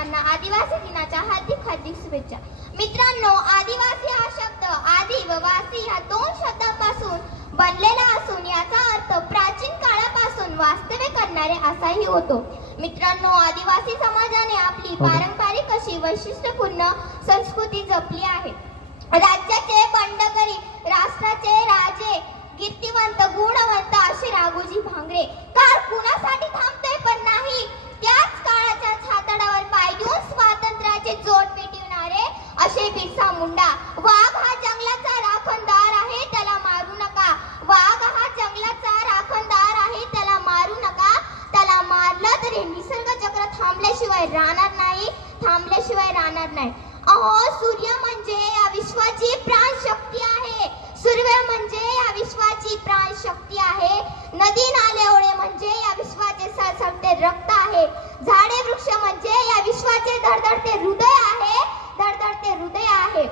सर्वांना आदिवासी दिनाच्या हार्दिक हार्दिक शुभेच्छा. मित्रांनो, आदिवासी हा शब्द आदि व वासी ह्या दोन शब्दांपासून बनलेला असून याचा अर्थ प्राचीन काळापासून वास्तव्य करणारे असाही होतो. मित्रांनो, आदिवासी समाजाने आपली पारंपरिक अशी वैशिष्ट्यपूर्ण संस्कृती जपली आहे. राज्याचे बंडकरी, राष्ट्राचे राजे, कीर्तिवंत गुणवंत असे राघोजी भांगरे काळ कुणासाठी थांबतोय पण नाही, त्याच काळाच्या छाताडावर पाय घेऊन स्वातंत्र्याचे जोड पेटविणारे असे बिरसा मुंडा. वाघ हा जंगलाचा राखणदार आहे, त्याला मारू नका. वाघ हा जंगलाचा राखणदार आहे, त्याला मारू नका. त्याला मारलं तरी निसर्ग चक्र थांबल्याशिवाय राहणार नाही, थांबल्याशिवाय राहणार नाही. अहो, सूर्य म्हणजे या विश्वाची प्राण शक्ती आहे. सूर्य म्हणजे या विश्वाची प्राण शक्ती आहे. नदी नाले ओढे म्हणजे या विश्वाचे सळसळते रक्त आहे. झाडे वृक्ष म्हणजे या विश्वाचे धडधडते हृदय आहे, धडधडते हृदय आहे.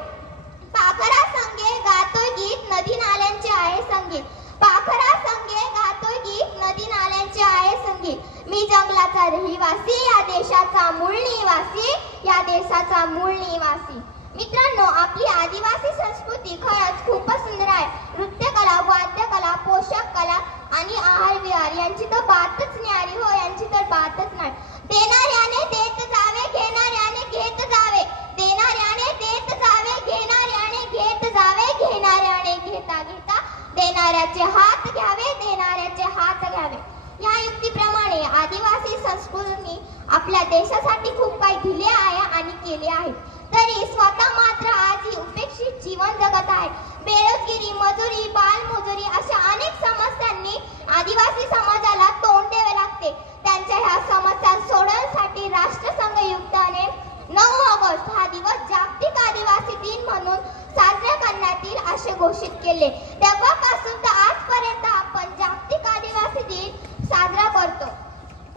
पाखरा संगे गातोय गीत, नदी नाल्यांचे आहे संगीत. पाखरा संगे गातोय गीत, नदी नाल्यांचे आहे संगीत. मी जंगलाचा रहिवासी, या देशाचा मूळ निवासी, या देशाचा मूळ निवासी. मित्रांनो, आपली आदिवासी संस्कृती खरंच खूपच सुंदर आहे. नृत्यकला, वाद्यकला, पोशाख कला आणि आहार विहार यांची तर बातच न्यारी हो, यांची तर बातच नाही. देणाऱ्याने देत जावे, घेणाऱ्याने घेत जावे. देणाऱ्याने देत जावे, घेणाऱ्याने घेत जावे. घेणाऱ्याने घेता घेता देणाऱ्याचे हात घ्यावे, देणाऱ्याचे हात घ्यावे. या युक्तीप्रमाणे आदिवासी संस्कृतीने आपल्या देशासाठी खूप काही दिले आहे आणि केले आहे. तरी स्वतः मात्र आज ही उपेक्षित जीवन जगत आहे. बेरोजगारी, मजुरी, बालमजुरी अशा अनेक समस्यांनी आदिवासी समाजाला तोंड द्यावे लागते. त्यांच्या ह्या समस्या सोडवण्यासाठी राष्ट्रसंघयुक्ताने 9 ऑगस्ट हा दिवस जागतिक आदिवासी दिन म्हणून साजरा करण्यात येईल असे घोषित केले. तेव्हापासून तर आजपर्यंत आपण जागतिक आदिवासी दिन साजरा करतो.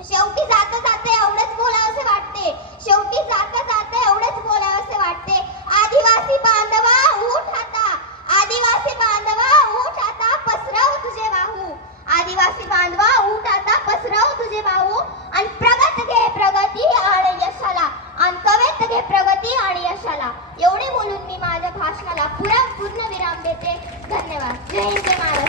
शेवटी जाता जाता एवढंच बोलावंसे वाटते, शेवटी जाता जाता एवढंच बोलावंसे वाटते. आदिवासी बांधवा उठ आता, आदिवासी बांधवा उठ आता, पसरव तुझे बाहू. आदिवासी बांधवा उठ आता, पसरव तुझे बाहू. आणि प्रगत घे प्रगती आणि यशाला, आणि कवेत घे प्रगती आणि यशाला. एवढे बोलून मी माझ्या भाषणाला पूर्ण विराम देते. धन्यवाद. जय हिंद, जय महाराष्ट्र.